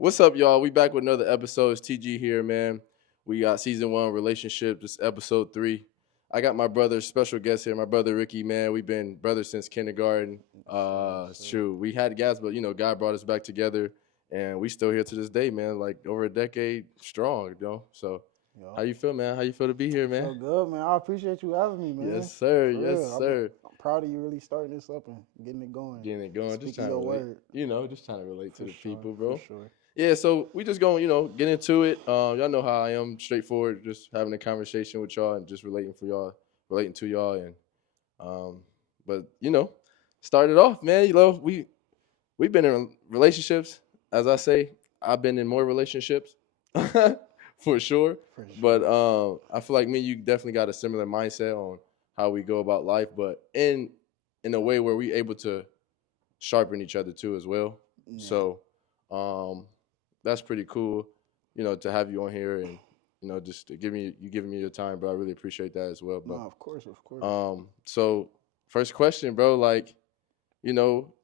What's up, y'all? We back with another episode. It's TG here, man. We got season 1 relationship. This episode 3. I got my brother, special guest here, my brother Ricky. Man, we've been brothers since kindergarten. It's true. We had gaps, but God brought us back together, and we still here to this day, man. Like over a decade strong, So, how Yo, you feel, man? How you feel to be here, I man? feel good, man. I appreciate you having me, Yes, man. sir. For Yes, real, sir. I'm proud of you really starting this up and getting it going. Getting it going. Just Speaking trying to your relate. word, Just trying to relate to for the sure, people, for bro. sure. Yeah, so we just going, get into it. Y'all know how I am, straightforward, just having a conversation with y'all and just relating to y'all, and um, but started off, man. We've been in relationships, as I say. I've been in more relationships, for sure. For But sure. I feel like me and you definitely got a similar mindset on how we go about life, but in a way where we able to sharpen each other too as well. Yeah. So um, that's pretty cool, to have you on here and just to giving me your time, bro. I really appreciate that as well. No, But of course, of course. so first question, bro, like, you know,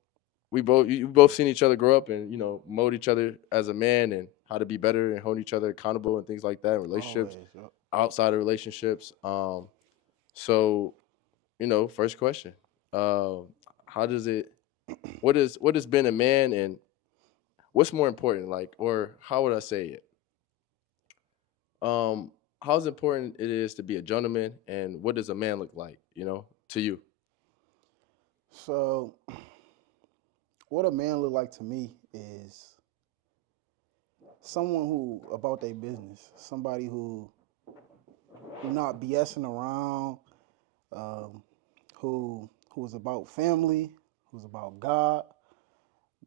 we both seen each other grow up and mold each other as a man and how to be better and hold each other accountable and things like that in relationships, Always. Yep. outside of relationships. So first question, how does it? What has been a man and what's more important, like, or how would I say it? Um, how important it is to be a gentleman, and what does a man look like, to you? So, what a man look like to me is someone who about their business, somebody who not BSing around, um, who's about family, who's about God.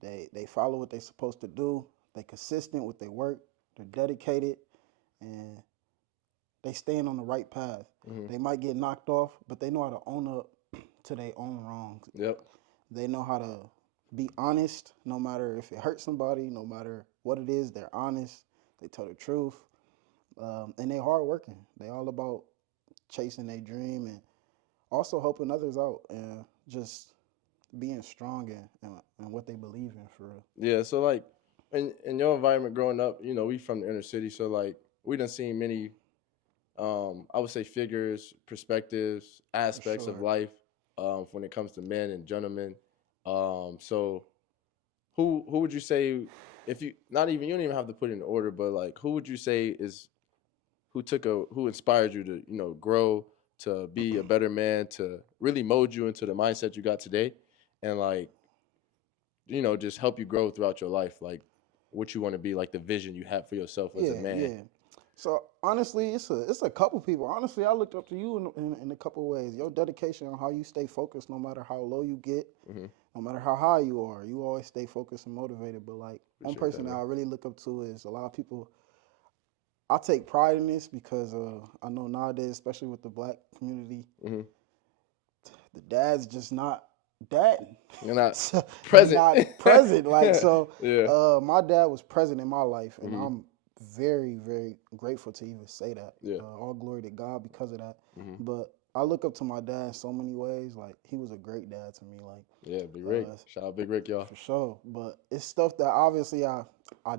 They follow what they're supposed to do. They consistent with their work. They're dedicated, and they stand on the right path. Hmm. They might get knocked off, but they know how to own up to their own wrongs. Yep. They know how to be honest, no matter if it hurts somebody, no matter what it is. They're honest. They tell the truth, and they hardworking. They all about chasing their dream and also helping others out and just being strong in what they believe in for real. Yeah. So like, in your environment growing up, we from the inner city, so like we done seen many, I would say, figures, perspectives, For aspects of sure. life, when it comes to men and gentlemen. So who would you say, if you not even you don't even have to put it in order, but like who would you say is who inspired you to grow to be a better man, to really mold you into the mindset you got today, and like just help you grow throughout your life, like what you want to be, like the vision you have for yourself as a Yeah, man. yeah. So honestly, it's a couple people. Honestly, I looked up to you in a couple ways. Your dedication on how you stay focused, no matter how low you get, Hmm. no matter how high you are, you always stay focused and motivated. But like one Appreciate that, person that bro. I really look up to is a lot of people. I take pride in this because I know nowadays, especially with the black community, Hmm. the dad's just not dad. You're not They present. not present. Like so, Yeah. my dad was present in my life, and Hmm. I'm very, very grateful to even say that. Yeah. All glory to God because of that. Hmm. But I look up to my dad in so many ways. Like he was a great dad to me. Like Yeah, Big Rick. uh, Shout out Big Rick, y'all. for sure. But it's stuff that obviously I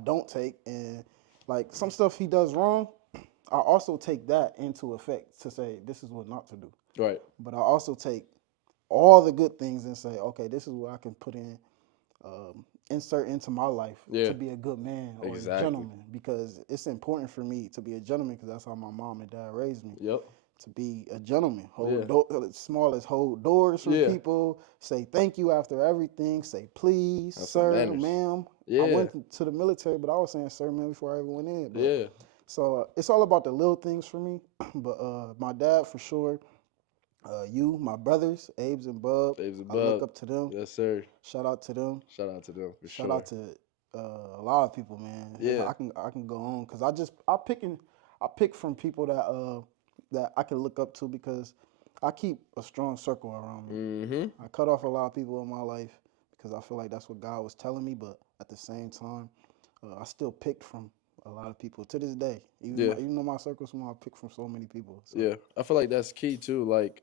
don't take, and like some stuff he does wrong. I also take that into effect to say this is what not to do. Right. But I also take all the good things and say, okay, this is what I can put in, insert into my life Yeah. to be a good man or a Exactly. gentleman because it's important for me to be a gentleman because that's how my mom and dad raised me Yep. to be a gentleman. Yeah. Small as hold doors for Yeah. people, say thank you after everything, say please, That's some sir, manners. ma'am. I Yeah. went to the military, but I was saying sir, man, before I ever went in. But Yeah. so it's all about the little things for me. But my dad for sure. You, my brothers, Abe's and Bub, Dave's I look above. up to them. Yes, sir. Shout out to them. Shout out to them for Shout sure. out to a lot of people, man. Yeah. I can go on because I pick from people that I can look up to because I keep a strong circle around me. Mm-hmm. I cut off a lot of people in my life because I feel like that's what God was telling me, but at the same time, I still picked from a lot of people to this day. Yeah. Even though my circle's small, I pick from so many people. So Yeah. I feel like that's key too. Like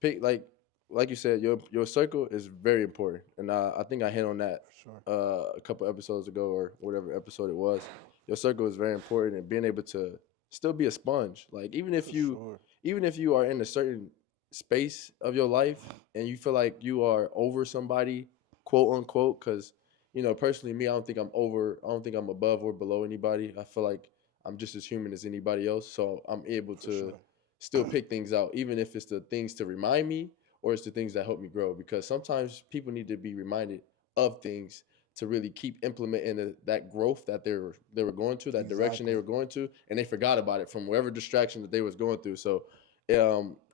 pick like like you said, your circle is very important, and I think I hit on that For sure. a couple episodes ago or whatever episode it was. Your circle is very important, and being able to still be a sponge. Like For sure. even if you are in a certain space of your life and you feel like you are over somebody, quote unquote, because personally, me, I don't think I'm above or below anybody. I feel like I'm just as human as anybody else, so I'm able For to sure. still pick things out, even if it's the things to remind me or it's the things that help me grow. Because sometimes people need to be reminded of things to really keep implementing that growth that they were going to, that direction they Exactly. were going to, and they forgot about it from whatever distraction that they was going through. So, I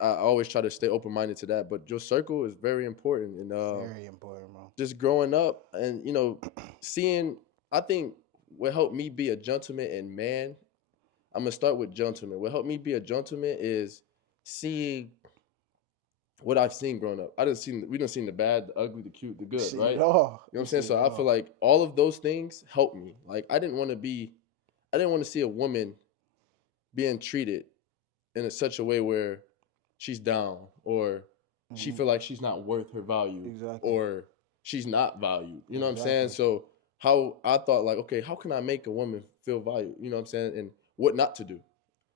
always try to stay open minded to that. But your circle is very important, and Very important, bro. just growing up and seeing. I think what helped me be a gentleman and man. I'm gonna start with gentleman. What helped me be a gentleman is seeing what I've seen growing up. We done seen the bad, the ugly, the cute, the good, Seen right? it all. You know what We I'm saying? seen So it I feel all. like all of those things helped me. Like I didn't want to see a woman being treated in such a way where she's down or she Hmm. feel like she's not worth her value Exactly. or she's not valued. You know what I'm saying? Exactly. So how I thought like, okay, how can I make a woman feel valued? You know what I'm saying? And what not to do.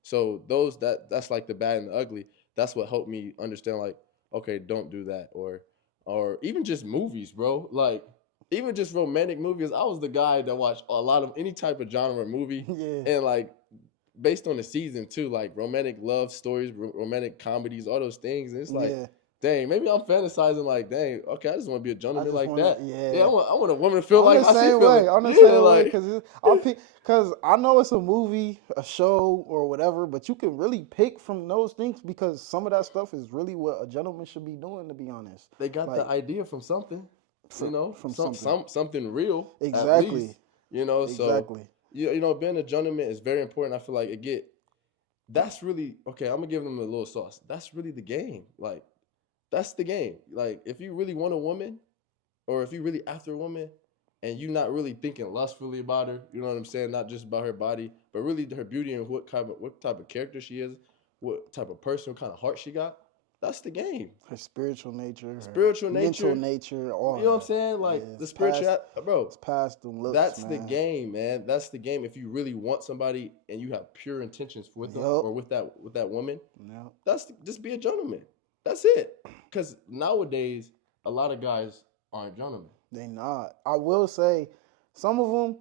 So that's like the bad and the ugly. That's what helped me understand like, okay, don't do that or even just movies, bro. Like even just romantic movies. I was the guy that watched a lot of any type of genre movie Yeah. and like based on the season too, like romantic love stories, romantic comedies, all those things. And it's like, Yeah. dang, maybe I'm fantasizing like, dang, okay, I just want to be a I gentleman just like wanna, that. Yeah, yeah. I want a woman to feel I'm like the how she same feeling. way. I'm the Yeah, same way like because I pick because I know it's a movie, a show, or whatever, but you can really pick from those things because some of that stuff is really what a gentleman should be doing. To be honest, they got the like idea from something, from something. something real at Exactly. least, so Exactly. being a gentleman is very important. I feel like that's really okay. I'm gonna give them a little sauce. That's really the game. Like that's the game. Like if you really want a woman, or if you really after a woman, and you not really thinking lustfully about her, you know what I'm saying? Not just about her body, but really her beauty and what type of character she is, what type of person, what kind of heart she got. That's the game. Her spiritual nature, her Spiritual mental nature. nature, You all know what I'm that. saying? Yeah, Like the spiritual, bro. it's past them looks, That's the man. game, man. That's the game. If you really want somebody and you have pure intentions with them Yup. or with that woman, Yep. just be a gentleman. That's it. Because nowadays, a lot of guys aren't gentlemen They not. I will say, some of them.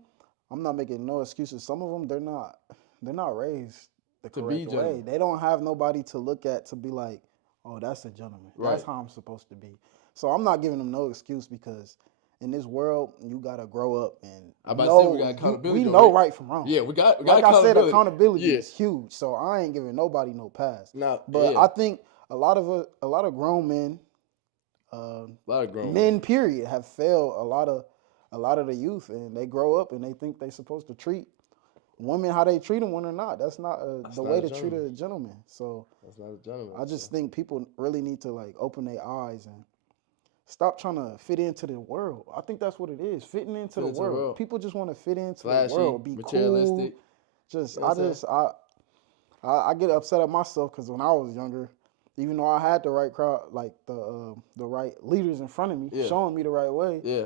I'm not making no excuses. Some of them, they're not. They're not raised the to be correct way. gentlemen, They don't have nobody to look at to be like, oh, that's a gentleman. That's right? how I'm supposed to be. So I'm not giving them no excuse because in this world you gotta grow up and I about to say we got we accountability over know it. right from wrong. Yeah, we got Like I said, accountability. accountability Yeah. is huge. So I ain't giving nobody no pass. Now, But yeah, I think a lot of grown men, uh, a lot of grown men. men period, have failed a lot of the youth, and they grow up and they think they supposed to treat women how they treat them when they're not. That's not That's the not way a to treat gentleman. a gentleman. So That's not a gentleman. I So just think people really need to like open their eyes and stop trying to fit into the world. I think that's what it is, fitting into fit the into the world. world. People just want to fit into the Flashy, world, be cool. materialistic. Just You know what I'm saying? I get upset at myself because when I was younger, even though I had the right crowd, like the right leaders in front of me, Yeah, showing me the right way, yeah.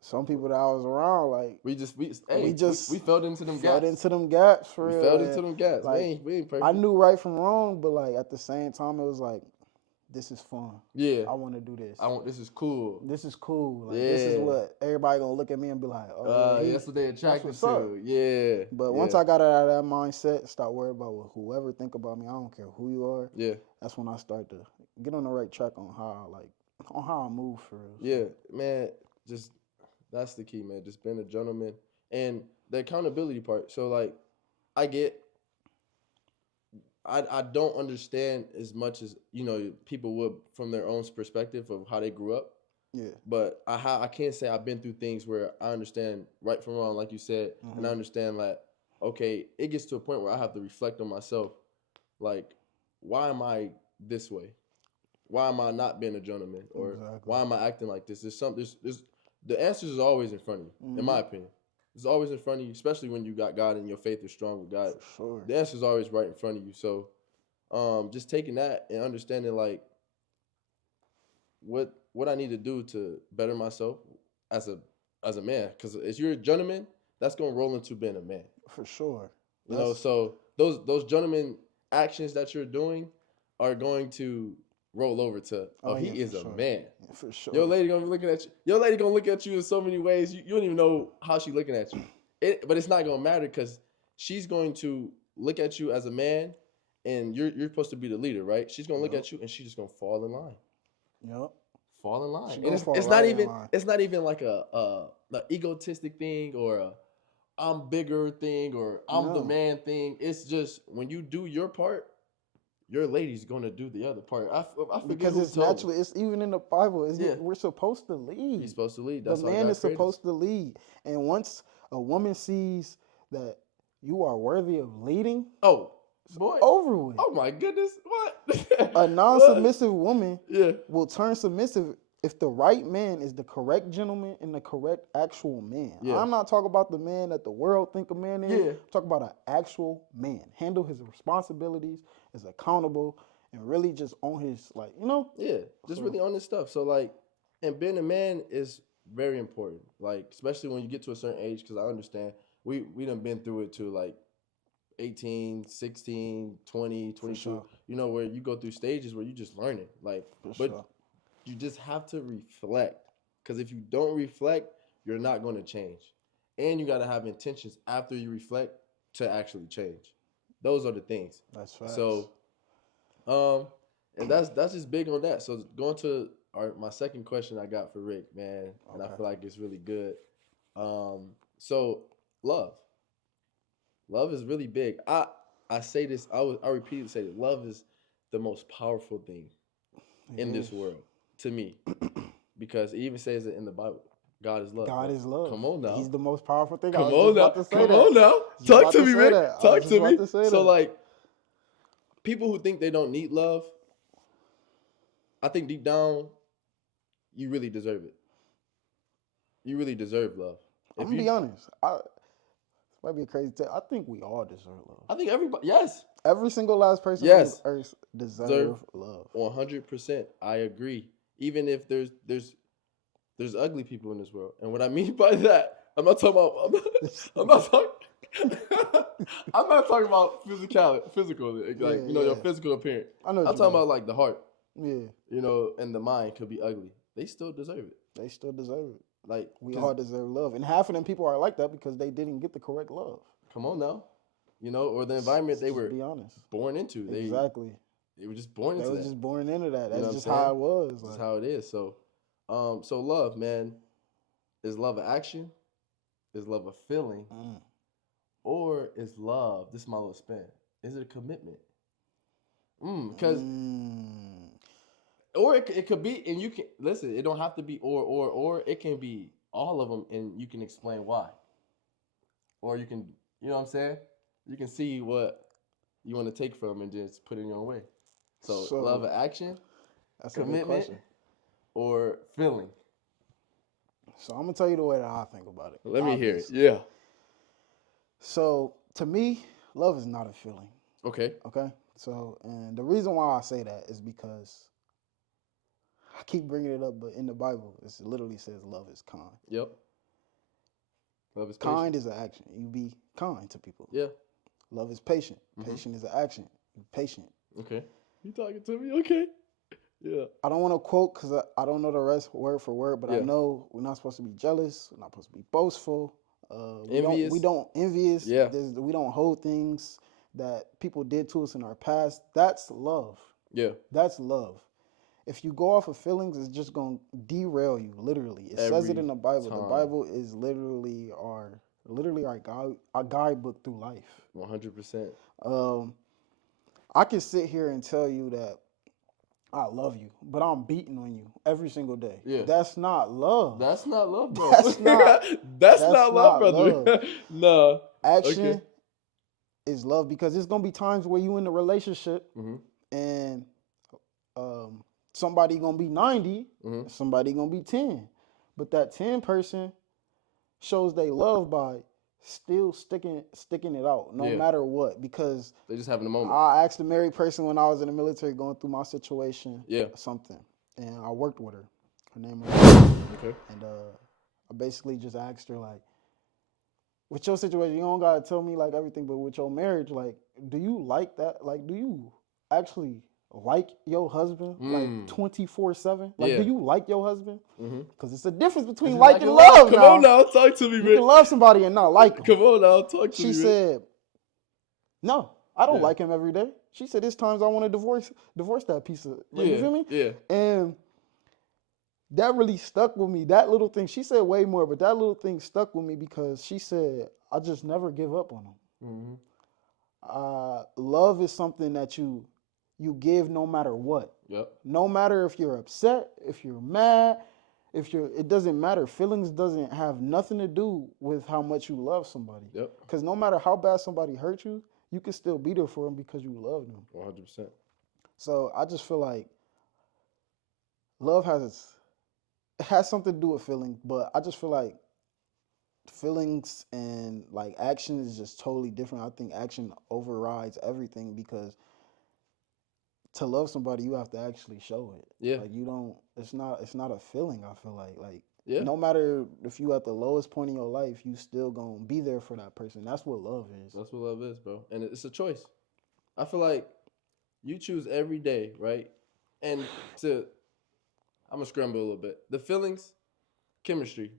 some people that I was around, like we We just fell into them fell gaps. into them gaps for We real. fell into And them gaps. like We ain't I perfect. knew right from wrong, but like at the same time, it was like this is fun. Yeah. I want to do this. I want this is cool. This is cool. Like this is Yeah. what everybody gonna look at me and be like, oh yeah, That's what they that's attracted what's up. to. Yeah. But once Yeah. I got out of that mindset, stop worrying about what whoever think about me. I don't care who you are. Yeah. That's when I start to get on the right track on how I move for real. Yeah. Man, just that's the key, man. Just being a gentleman. And the accountability part. So like I get I don't understand as much as people would from their own perspective of how they grew up. Yeah. But I can't say I've been through things where I understand right from wrong, like you said, and I Mm-hmm. understand that okay, it gets to a point where I have to reflect on myself, like why am I this way? Why am I not being a gentleman, or Exactly. why am I acting like this? There's the answers is always in front of you, in Mm-hmm. my opinion. It's always in front of you, especially when you got God and your faith is strong with God. For sure. The answer is always right in front of you. So, just taking that and understanding like what I need to do to better myself as a man. Because if you're a gentleman, that's gonna roll into being a man. For sure. You know, That's so those gentleman actions that you're doing are going to roll over to, oh, oh he yeah, for is a sure. man. Yeah, for Your sure. lady gonna be looking at you. Your lady gonna look at you in so many ways. You don't even know how she's looking at you. But it's not gonna matter because she's going to look at you as a man, and you're supposed to be the leader, right? She's gonna look Yep. at you, and she's just gonna fall in line, Yep. fall in line, She and gonna fall it's not right in even line. like a egotistic thing or a I'm bigger thing or I'm the No. man thing. It's just when you do your part, your lady's gonna do the other part. I forget Because who it's told me. naturally, it's even in the Bible. Yeah, We're supposed to he's lead. supposed to lead. The That's how man God is created us. supposed to lead. And once a woman sees that you are worthy of leading, Oh, it's boy. over with. Oh my goodness. What? A What? non-submissive woman Yeah. will turn submissive if the right man is the correct gentleman and the correct actual man. Yeah. I'm not talking about the man that the world think a man is. Yeah. I'm talking about an actual man. Handle his responsibilities, is accountable, and really just on his Yeah. Just So- really on this stuff. So like, and being a man is very important. Like, especially when you get to a certain age, because I understand we done been through it to like 18, 16, 20, For 22. sure. You know, where you go through stages where you just learning. Like, For but sure. you just have to reflect. Because if you don't reflect, you're not going to change. And you got to have intentions after you reflect to actually change. Those are the things. That's facts. So, and that's just big on that. So going to my second question I got for Rick, man, and I Okay. feel like it's really good. So love. Love is really big. I say this. I repeatedly say that love is the most powerful thing It in this is. world to me, because it even says it in the Bible. God is love. God Like, is love. come on now. He's the most powerful thing. I Come was on just now. about to say Come that. on now. Just Talk about to to me, say Rick. that. I Talk was just to me. about to say So that. like, people who think they don't need love, I think deep down, you really deserve it. You really deserve love. I'm gonna be honest. This might be a crazy tale. I think we all deserve love. I think everybody, yes, Every single last person on this yes, earth deserve deserve love. 100%. I agree. Even if there's ugly people in this world, and what I mean by that, I'm not talking about. I'm not talking. I'm not talking about physical, like Yeah, your yeah. physical appearance. I know what I'm you talking mean. about like the heart, Yeah, and the mind could be ugly. They still deserve it. they still deserve it. Like, We 'cause- all deserve love, and half of them people are like that because they didn't get the correct love. come on now, or the environment they Just were be honest. born into. Exactly. They were just born They into was that. just born into that. You know That's what just I'm how saying? it was. This is Like, how it is. So love, man, is love an action? Is love a feeling? Or is love, this is my little spin, is it a commitment? Because, or it could be, and you can, listen, it don't have to be or, it can be all of them, and you can explain why. Or you can, you know what I'm saying? You can see what you want to take from and just put it in your own way. So love an action, that's a good commitment, question. or feeling? So I'm gonna tell you the way that I think about it. Let me hear it. obviously. Yeah. So to me, love is not a feeling. Okay. Okay. So, and the reason why I say that is because I keep bringing it up, but in the Bible, it literally says love is kind. Yep. Love is Kind patient. is an action. You be kind to people. Yeah. Love is patient. Mhm. Patient is an action. You patient. Okay. You talking to me? Okay. Yeah. I don't want to quote because I don't know the rest word for word, but I Yeah. know we're not supposed to be jealous. We're not supposed to be boastful. Envious. We don't envious. Yeah. We don't hold things that people did to us in our past. That's love. Yeah. That's love. If you go off of feelings, it's just going to derail you. Literally, it says it Every in the Bible. time. The Bible is literally our guidebook through life. 100%. I can sit here and tell you that I love you, but I'm beating on you every single day. Yeah. That's not love. That's not love, bro. That's not- That's that's not love, not brother. love. No. Action Okay. is love because there's gonna be times where you in a relationship Mm-hmm. and somebody gonna be 90, Mm-hmm. somebody gonna be 10, but that 10 person shows they love by still sticking it out no Yeah. matter what. Because They just having a moment. I asked a married person when I was in the military going through my situation Yeah. something, and I worked with her. Her name was, Okay. and I basically just asked her like, with your situation, you don't gotta tell me like everything, but with your marriage, like, do you like that? Like, do you actually like your husband like Mm. 24/7? Like, do Yeah. you like your husband? Mm-hmm. Because it's a difference Is between it like like and a love? love. Come on Now now, talk to me, you can Rick. love somebody and not like them. Come on now, talk to She me, Rick. said, "No, I don't Yeah. like him every day." She said, "There's times I want to divorce that piece of like you Yeah. feel me?" Yeah. And that really stuck with me. That little thing, she said way more, but that little thing stuck with me because she said, I just never give up on him. Mm-hmm. Love is something that you give no matter what. Yep. No matter if you're upset, if you're mad, if you're it doesn't matter. Feelings doesn't have nothing to do with how much you love somebody. Yep. Because no matter how bad somebody hurt you, you can still be there for them because you love them. 100%. So I just feel like love has something to do with feeling, but I just feel like feelings and like action is just totally different. I think action overrides everything because to love somebody you have to actually show it. Yeah. Like you don't it's not a feeling, I feel like Yeah. no matter if you at the lowest point in your life, you still gonna be there for that person. That's what love is. That's what love is, bro. And it's a choice. I feel like you choose every day, right? And I'm gonna scramble a little bit. The feelings, chemistry.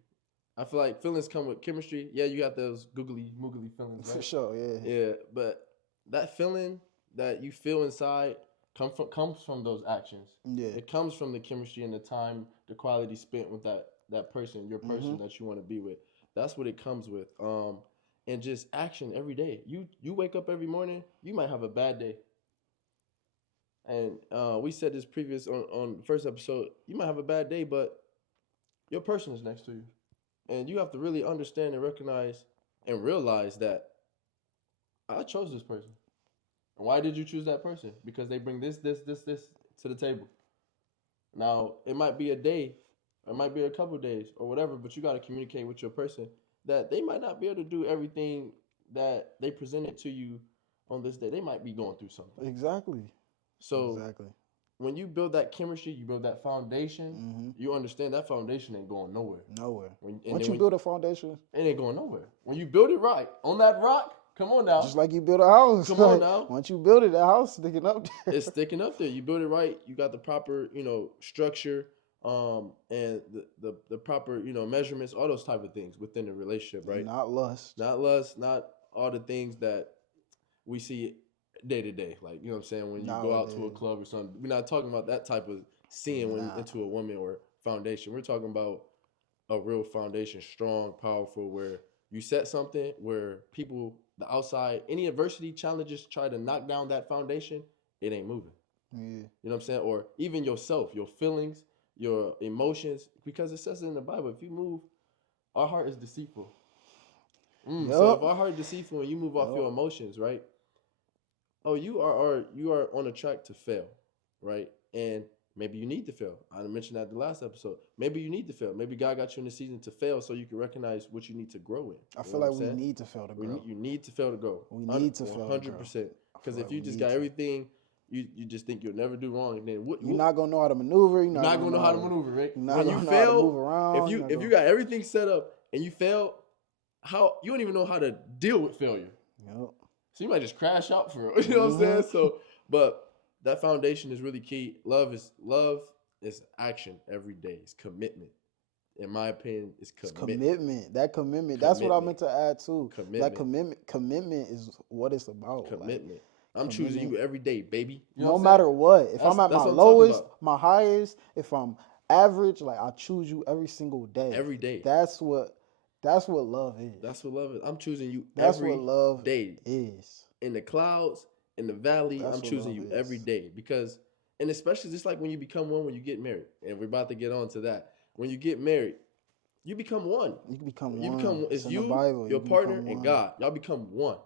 I feel like feelings come with chemistry. Yeah, you got those googly moogly feelings, For right? sure, yeah. Yeah, but that feeling that you feel inside comes from those actions. Yeah. It comes from the chemistry and the time, the quality spent with that person, your person that you want to be with. That's what it comes with. And just action every day. You wake up every morning. You might have a bad day, and we said this previous on the first episode. You might have a bad day, but your person is next to you, and you have to really understand and recognize and realize that I chose this person. And why did you choose that person? Because they bring this to the table. Now, it might be a day, or it might be a couple of days, or whatever, but you got to communicate with your person that they might not be able to do everything that they presented to you on this day. They might be going through something. Exactly. So Exactly. when you build that chemistry, you build that foundation, you understand that foundation ain't going nowhere. Nowhere. And Once you build a foundation, it ain't going nowhere. When you build it right, on that rock, come on now. just like you build a house. Come on now. Once you build it, that house sticking up there. It's sticking up there. You build it right. You got the proper, structure, and the proper, measurements, all those type of things within the relationship, right? Not lust. Not lust, not all the things that we see day to day. Like, you know what I'm saying? When you go out to a club or something, we're not talking about that type of seeing when into a woman or foundation. We're talking about a real foundation, strong, powerful, where you set something where people, the outside, any adversity, challenges try to knock down that foundation, it ain't moving. Yeah. You know what I'm saying? Or even yourself, your feelings, your emotions, because it says it in the Bible, if you move, our heart is deceitful. So if our heart is deceitful and you move off your emotions, right? Oh, you are on a track to fail, right? And maybe you need to fail. I mentioned that the last episode. Maybe you need to fail. Maybe God got you in the season to fail so you can recognize what you need to grow in. I feel like we need to fail to grow. You need to fail to grow. We need to fail to grow. 100%. Because if you just got everything, you just think you'll never do wrong, and then you're not gonna know how to maneuver. You're not gonna know how to maneuver, right? When you fail, move around. If you got everything set up and you fail, how you don't even know how to deal with failure. Yep. So you might just crash out for real. You know what I'm saying? So, but that foundation is really key. Love is action every day. It's commitment. In my opinion, it's commitment. That commitment. That's what I meant to add too. That commitment is what it's about. Commitment. I'm choosing you every day, baby. You know no matter what. If I'm at my lowest, my highest, if I'm average, like I choose you every single day. Every day. That's what love is. That's what love is. I'm choosing you That's every what love day. Is. In the clouds, in the valley, I'm choosing you every day. Because, and especially just like when you become one when you get married. And we're about to get on to that. When you get married, you become one. You become one. It's you, your partner, and God. Y'all become one.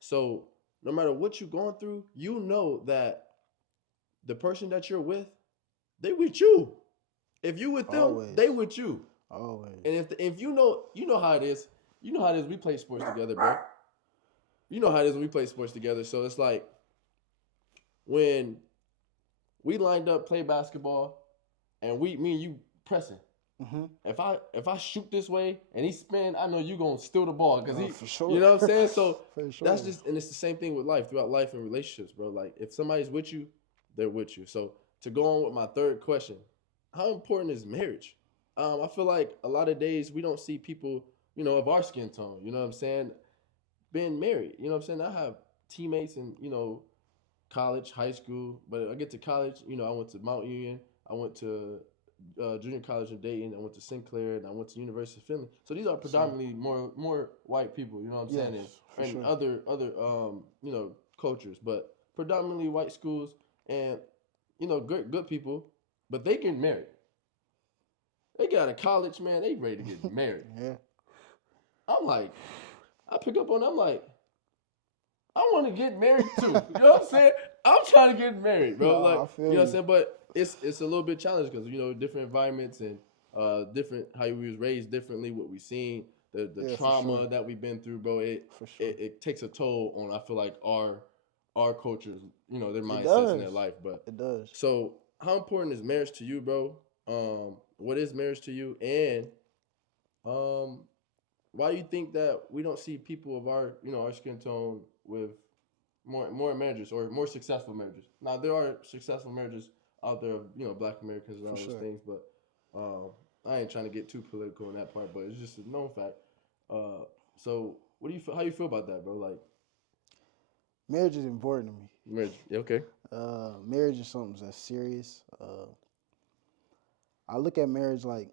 So no matter what you're going through, you know that the person that you're with, they with you. If you with them, they with you. Always. And if you know how it is. You know how it is. We play sports together, bro. You know how it is when we play sports together. So it's like when we lined up play basketball, and me and you pressing. Mm-hmm. If I shoot this way and he spin, I know you gonna steal the ball because For you sure. know what I'm saying. So For that's sure. just, and it's the same thing with life, throughout life and relationships, bro. Like if somebody's with you, they're with you. So to go on with my third question, how important is marriage? I feel like a lot of days we don't see people, of our skin tone. You know what I'm saying? Being married. You know what I'm saying? I have teammates in college, high school, but I get to college. I went to Mount Union. I went to junior college in Dayton. I went to Sinclair, and I went to University of Finley. So these are So, predominantly more white people. You know what I'm yes, saying? for And sure. other cultures, but predominantly white schools, and good people. But they get married. They get out of college, man. They ready to get married. Yeah. I'm like, I pick up on. I'm like, I want to get married too. You know what I'm saying? I'm trying to get married, bro. Nah, Like, I you know feel what I'm you. saying? But it's a little bit challenging because different environments and different how we was raised differently, what we seen, the Yeah, for sure. trauma that we've been through, bro. It For sure. it, it takes a toll on, I feel like, our cultures, their It mindsets and does. their life. But It does. so how important is marriage to you, bro? What is marriage to you? And um why do you think that we don't see people of our skin tone with more marriages or more successful marriages? Now there are successful marriages out there of Black Americans and For all those sure. things, but I ain't trying to get too political in that part, but it's just a known fact. Uh, so what do you feel? How you feel about that, bro? Like Marriage is important to me. marriage? Yeah, okay. Marriage is something that's serious. I look at marriage like,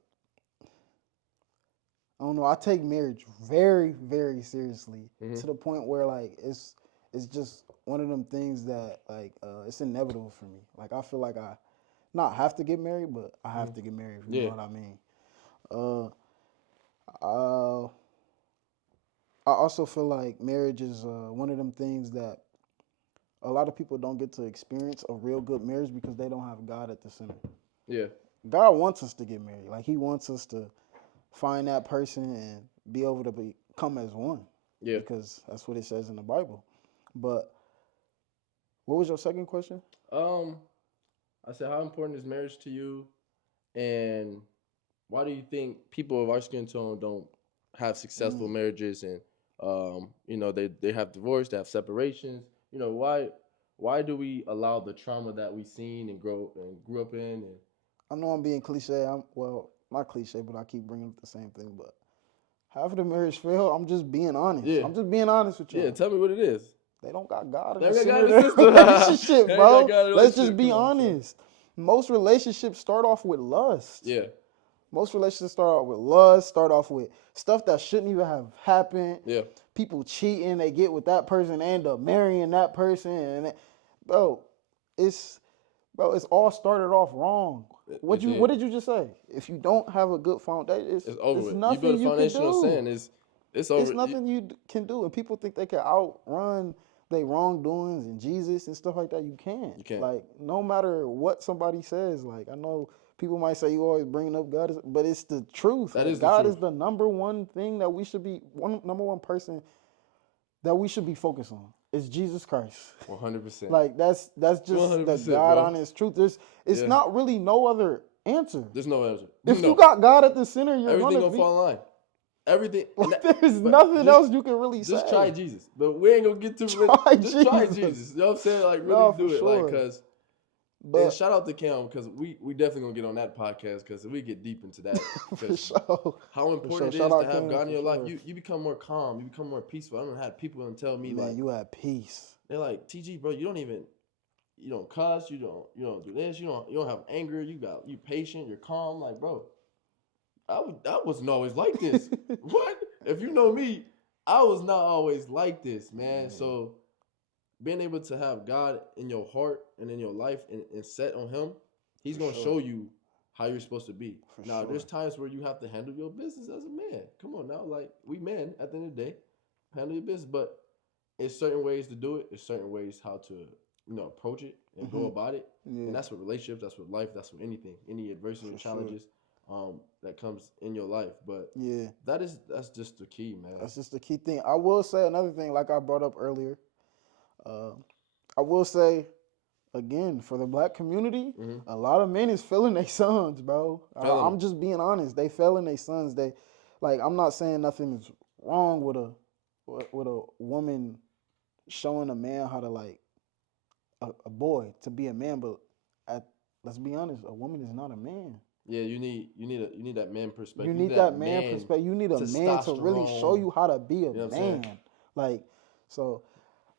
I don't know. I take marriage very, very seriously Mm-hmm. to the point where like it's just one of them things that like it's inevitable for me. Like I feel like I not have to get married, but I Mm-hmm. have to get married. If you know Yeah. what I mean. Uh, uh, I also feel like marriage is one of them things that a lot of people don't get to experience a real good marriage because they don't have God at the center. Yeah. God wants us to get married. Like He wants us to find that person and be able to become as one, Yeah. because that's what it says in the Bible. But what was your second question? Um, I said, how important is marriage to you, and why do you think people of our skin tone don't have successful Mm. marriages, and they have divorce, they have separations? Why do we allow the trauma that we seen and grew up in? And I know I'm being cliche. I'm well, not cliche, but I keep bringing up the same thing. But half of the marriage fail. I'm just being honest. yeah, I'm just being honest with yeah. y'all. Tell me what it is. They don't got God in They the ain't got center God of in the their system. relationship, They ain't got bro. God in the Let's just relationship. be Come on, son. honest. Most relationships start off with lust. Yeah, Most relationships start off with lust, start off with stuff that shouldn't even have happened. yeah. People cheating, they get with that person, they end up marrying that person, bro, it's it's all started off wrong. It What did. did you just say? If you don't have a good foundation, It's over it's with. You build nothing a you can foundation on do. sand. It's It's over. nothing you can do, and people think they can outrun their wrongdoings and Jesus and stuff like that. You can't. You can't. Like no matter what somebody says, like I know people might say you always bringing up God, but it's the truth. That Like is the God truth. is the number one thing that we should be number one person that we should be focused on. It's Jesus Christ. 100%. Like that's just the 100%, God bro. honest truth. It's Yeah. not really no other answer. There's no answer. If you No. got God at the center, you're Everything gonna gonna be fall in line. Everything. like there's But nothing else you can really just try say. Jesus. But we ain't gonna get to. Try Just try Jesus. Jesus. You know what I'm saying? Like really No, for do it. Like sure. cause. And But shout out to Cam because we definitely gonna get on that podcast because we get deep into that for because sure. how For sure. important it Shout is to out have Cam God in for your life. sure. You become more calm. You become more peaceful. I don't have people and tell me Man, like you at peace. they're like TG bro, you don't cuss, you don't do this, you don't have anger, you patient, you're calm. Like bro, I wasn't always like this. What? If you know me, I was not always like this, man. Yeah, So being able to have God in your heart and in your life and set on Him, He's for gonna sure. show you how you're supposed to be. For Now, sure. there's times where you have to handle your business as a man. Come on now, like we men at the end of the day, handle your business. But it's certain ways to do it. There's certain ways how to approach it and go Hmm. about it. And Yeah, that's with relationships. That's with life. That's with anything, any adversity or for sure. challenges that comes in your life. But Yeah, that's just the key, man. that's just the key thing. I will say another thing, like I brought up earlier. Uh, I will say again, for the black community, Mm-hmm. a lot of men is failing their sons, bro. Feeling I'm them. just being honest. They failing their sons. They, like, I'm not saying nothing is wrong with a woman showing a man how to, like, a boy to be a man, but at, let's be honest, a woman is not a man. Yeah, you need that man You perspective. You need need that that man man perspective. You need a man to really show testosterone. you how to be a You know what I'm saying? man. Like, so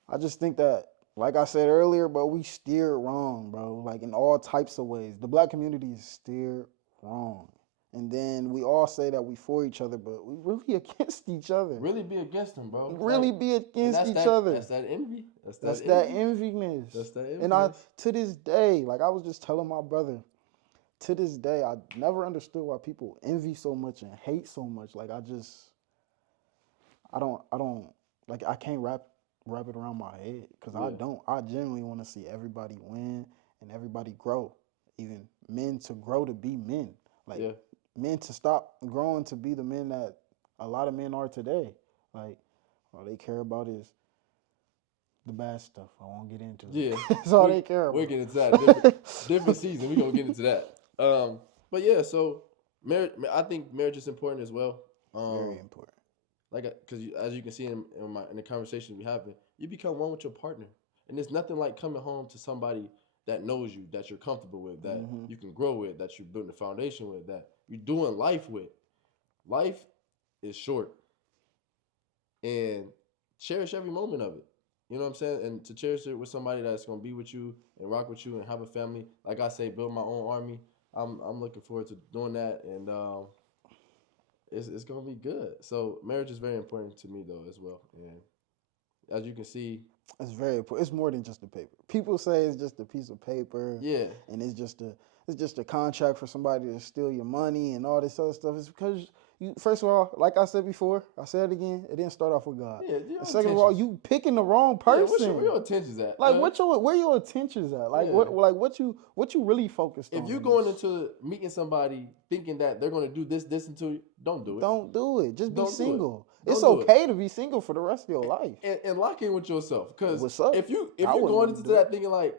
I just think that, like I said earlier, bro, we steer wrong, bro. Like, in all types of ways. The black community is steered wrong. And then we all say that we for each other, but we really against each other. Really be against them, We bro. Like, really be and against each other. that's that envy. That's That's that that envy. enviness. That's that And I, enviness. to this day, like I was just telling my brother, to this day, I never understood why people envy so much and hate so much. Like, I don't, like, I can't wrap it around my head because Yeah. I genuinely want to see everybody win and everybody grow, even men to grow to be men, like Yeah. men to stop growing to be the men that a lot of men are today. Like, all they care about is the bad stuff. I won't get into Yeah. it. That's all we they care we'll about. get into that different season. We gonna get into that. But yeah, so marriage. I think marriage is important as well. Very Um, important. like because as you can see in the conversation we having, you become one with your partner, and there's nothing like coming home to somebody that knows you, that you're comfortable with, that Mm-hmm. you can grow with, that you're building a foundation with, that you're doing life with. Life is short, and cherish every moment of it. You know what I'm saying? And to cherish it with somebody that's gonna be with you and rock with you and have a family. Like I say, build my own army. I'm looking forward to doing that, and it's gonna be good. So marriage is very important to me though as well. And as you can see, It's very important. It's more than just a paper. People say it's just a piece of paper, yeah, and it's just a contract for somebody to steal your money and all this other stuff. It's because you, first of all, like I said before, I said it again, it didn't start off with God. yeah, your And second of all, intentions. you picking the wrong Yeah, person. where your intentions at? Like, where your attentions at? Like, Yeah. what you really focused If on you in going this? into meeting somebody thinking that they're gonna do this until you, don't do it. Don't do it. Just be Don't do it. single. It's Don't do it. okay to be single for the rest of your life. And lock in with yourself. Because What's up? if I you're wouldn't going want to into do it. that thinking like,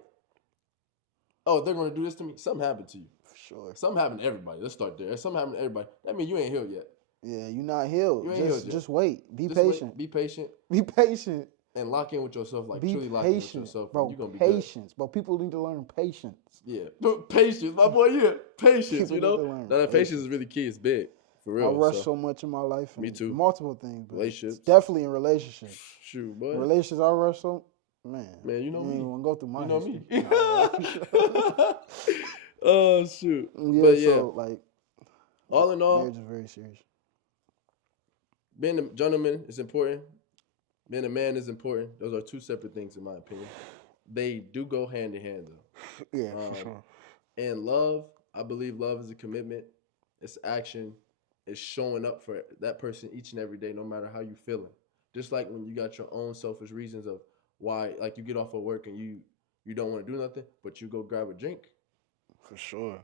oh, they're gonna do this to me, something happened to you. For sure. Something happened to everybody. Let's start there. If something happened to everybody, that means you ain't healed yet. Yeah, you're not healed. You ain't healed yet. Just wait. Be Just patient. wait, be patient, Be patient. and lock in with yourself. Like Be truly lock in with patient, yourself, and bro. you're gonna be good. Patience, bro. People need to learn patience. Yeah, patience, my boy. Yeah, patience. People You need know, to learn now that patience patience. is really key. It's big for I real. rush So so much in my life me and too. multiple things, but it's Relationships. definitely in relationships. Shoot, In boy. relationships, I rush so, man. Man, you know ain't me. want to go through my You know history. me. Nah, for sure. Oh shoot. Yeah, But yeah, so like, all in marriage all, is very serious. being a gentleman is important. Being a man is important. Those are two separate things, in my opinion. They do go hand in hand, though. Yeah, for Um, sure. and love, I believe love is a commitment. It's action. It's showing up for that person each and every day, no matter how you feeling. Just like when you got your own selfish reasons of why, like you get off of work and you don't want to do nothing, but you go grab a drink. For sure.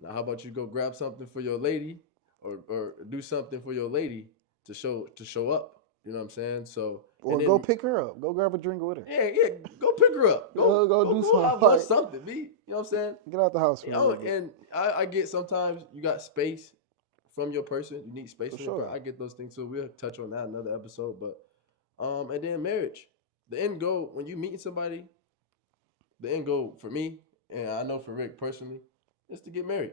Now, how about you go grab something for your lady, or do something for your lady to show up? You know what I'm saying? So Or and go then pick her up. Go grab a drink with her. yeah, go pick her up. Go do Go something. have lunch, Like, something. Be you know what I'm saying? get out the house for You a know, little bit. and I get sometimes you got space from your person. You need space For from your sure. person. I get those things too. We'll touch on that another episode. But and then marriage. The end goal when you meeting somebody, the end goal for me, and I know for Rick personally, is to get married.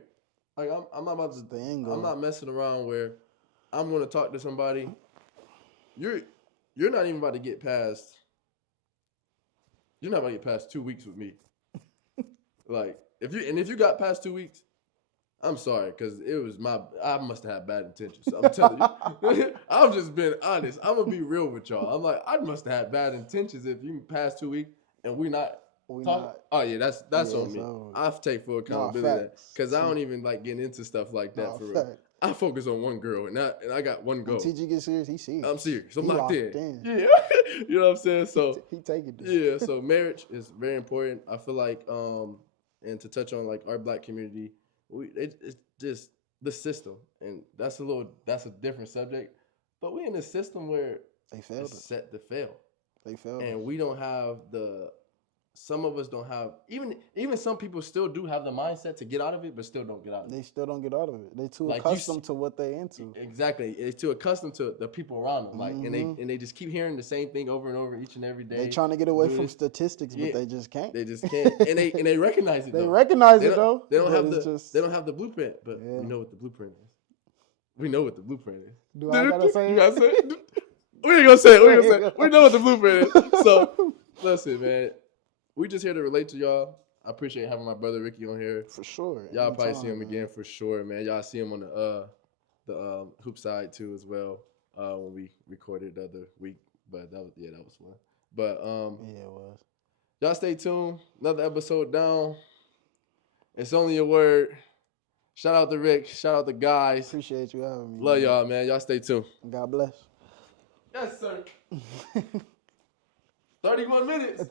Like I'm not about It's to the end I'm goal. not messing around where I'm gonna talk to somebody. You're you're not even about to get past you're not about to get past 2 weeks with me. Like if you got past 2 weeks, I'm sorry, because I must have had bad intentions. So I'm telling you. I'm just being honest. I'm gonna be real with y'all. I'm like, I must have had bad intentions if you pass 2 weeks and we not We talking. not. Oh yeah, that's Yeah, on me. so I take full nah, accountability of that. facts. Cause I See, don't even like getting into stuff like that nah, for real. facts. I focus on one girl and I got one When goal. TG gets serious, he's serious. I'm serious. I'm He locked locked in. in. Yeah. You know what I'm saying? So He take it there. yeah, so marriage is very important. I feel like and to touch on like our black community, it's just the system, and that's a different subject. But we in a system where They failed it's us. set to fail, They failed us. and we don't have the some of us don't have even some people still do have the mindset to get out of it, but still don't get out of it. They still don't get out of it. They too Like accustomed to what they into. Exactly, it's too accustomed to the people around them. Like, Mhm. and they just keep hearing the same thing over and over each and every day. They trying to get away doing from this. statistics, Yeah. but they just can't. They just can't, and they recognize it. They though. recognize They it though. They don't but have it's the just, they don't have the blueprint, but Yeah. we know what the blueprint is. We know what the blueprint is. Do I gotta say You it? gotta say it? We ain't gonna say it. We ain't gonna say it. We know what the blueprint is. So listen, man. We just here to relate to y'all. I appreciate having my brother Ricky on here. For sure. Y'all probably see him Anytime, again for sure, man. Y'all see him on the hoop side too as well. When we recorded the other week, but that was fun. But Yeah, it was. y'all stay tuned. Another episode down. It's only a word. Shout out to Rick. Shout out to guys. Appreciate you having me. Love man. y'all, man. Y'all stay tuned. God bless. Yes, sir. 31 minutes.